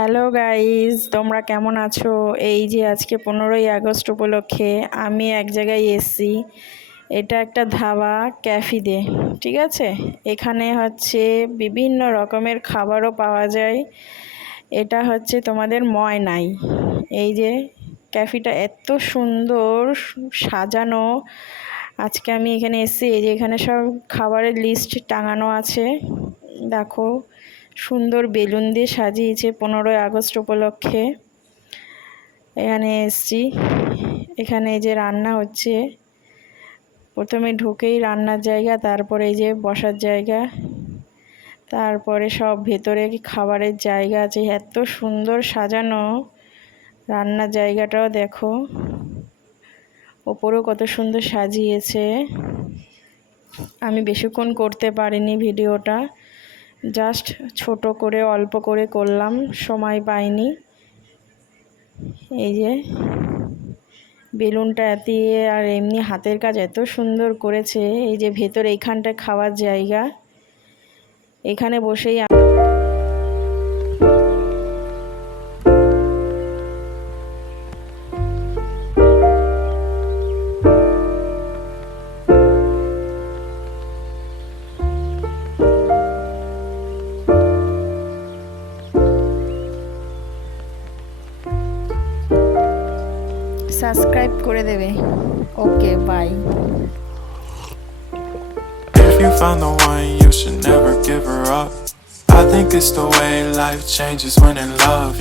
Hello guys, তোমরা কেমন আছো? এই যে আজকে 15ই আগস্ট উপলক্ষে আমি এক জায়গায় এসেছি। এটা একটা ধাবা, ক্যাফিদে, ঠিক আছে। এখানে হচ্ছে বিভিন্ন রকমের খাবারও পাওয়া যায়। এটা হচ্ছে তোমাদের ময়নাই। এই যে ক্যাফেটা এত সুন্দর সাজানো। আজকে আমি এখানে এসেছি, এই যে এখানে সব খাবারের লিস্ট টাঙানো আছে। দেখো, সুন্দর বেলুন দিয়ে সাজিয়েছে 15ই আগস্ট উপলক্ষে। এখানে এসছি, এখানে এই যে রান্না হচ্ছে। প্রথমে ঢুকেই রান্নার জায়গা, তারপরে এই যে বসার জায়গা, তারপরে সব ভেতরে খাবারের জায়গা আছে। এত সুন্দর সাজানো। রান্নার জায়গাটাও দেখো, ওপরেও কত সুন্দর সাজিয়েছে। আমি বেশিক্ষণ করতে পারিনি ভিডিওটা, জাস্ট ছোট করে অল্প করে করলাম, সময় পাইনি। এই যে বেলুনটা দিয়ে আর এমনি হাতের কাজ এত সুন্দর করেছে। এই যে ভেতরে এইখানটা খাওয়ার জায়গা, এখানে বসেই সাবস্ক্রাইব করে দেবে। ওকে, by. If you found the one, you should never give her up. I think it's the way life changes when in love.